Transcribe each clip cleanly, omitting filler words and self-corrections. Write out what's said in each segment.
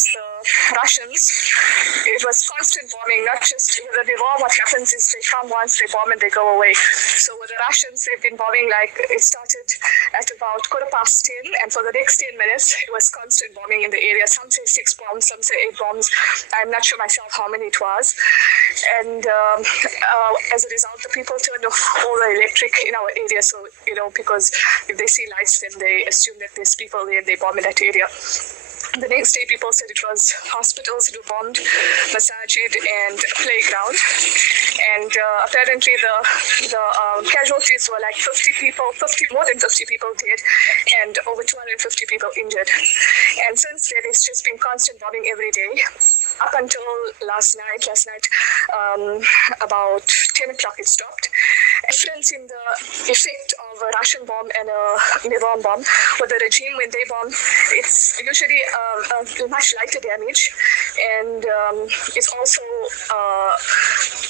was the Russians. It was constant bombing, not just the war. What happens is they come once, they bomb, and they go away. So with the Russians, they've been bombing like it started at about 10:15, and for the next 10 minutes, it was constant bombing in the area. Some say 6 bombs, some say 8 bombs. I'm not sure myself how many it was. And as a result, the people turned off all the electric in our area. So, because if they see lights, then they assume that there's people there and they bomb in that area. The next day, people said it was hospitals that were bombed, masajid, and playground. And apparently, the casualties were like 50 people, more than 50 people dead, and over 250 people injured. And since then, it's just been constant bombing every day. Up until last night, about 10 o'clock, it stopped. Difference in the effect of a Russian bomb and a Iran bomb. With the regime, when they bomb, it's usually a much lighter damage, and it's also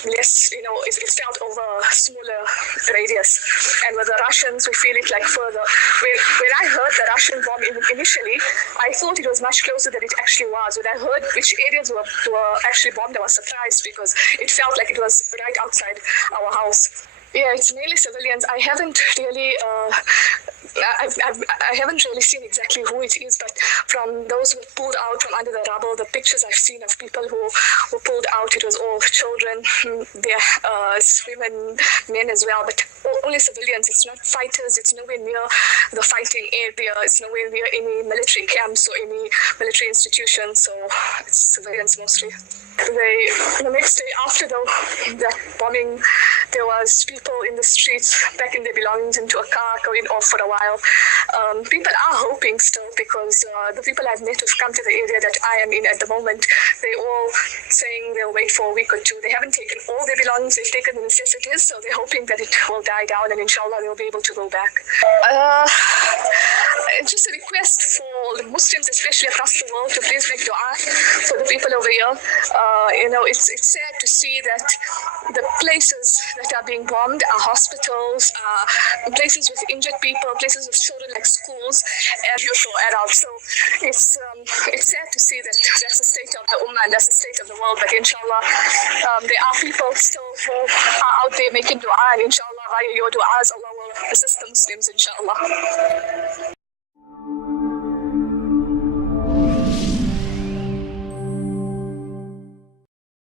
less, it's felt over a smaller radius. And with the Russians, we feel it like further. When I heard the Russian bomb initially, I thought it was much closer than it actually was. When I heard which areas were actually bombed, I was surprised because it felt like it was right outside our house. Yeah, it's mainly civilians. I haven't really I haven't really seen exactly who it is, but from those who pulled out from under the rubble, the pictures I've seen of people who were pulled out, it was all children, women, men as well, but only civilians. It's not fighters. It's nowhere near the fighting area. It's nowhere near any military camps or any military institutions. So it's civilians mostly. The next day after that bombing, there was people in the streets packing their belongings into a car, going off for a while. People are hoping still, because the people I've met who've come to the area that I am in at the moment, they're all saying they'll wait for a week or two. They haven't taken all their belongings, they've taken the necessities, so they're hoping that it will die down and inshallah they'll be able to go back. Just a request for the Muslims, especially across the world, to please make dua for the people over here. It's sad to see that the places that are being bombed are hospitals, places with injured people, places with children like schools, and youth or adults. So it's sad to see that that's the state of the ummah and that's the state of the world. But inshallah, there are people still who are out there making dua, and inshallah, via your du'as, Allah will assist the Muslims, inshallah.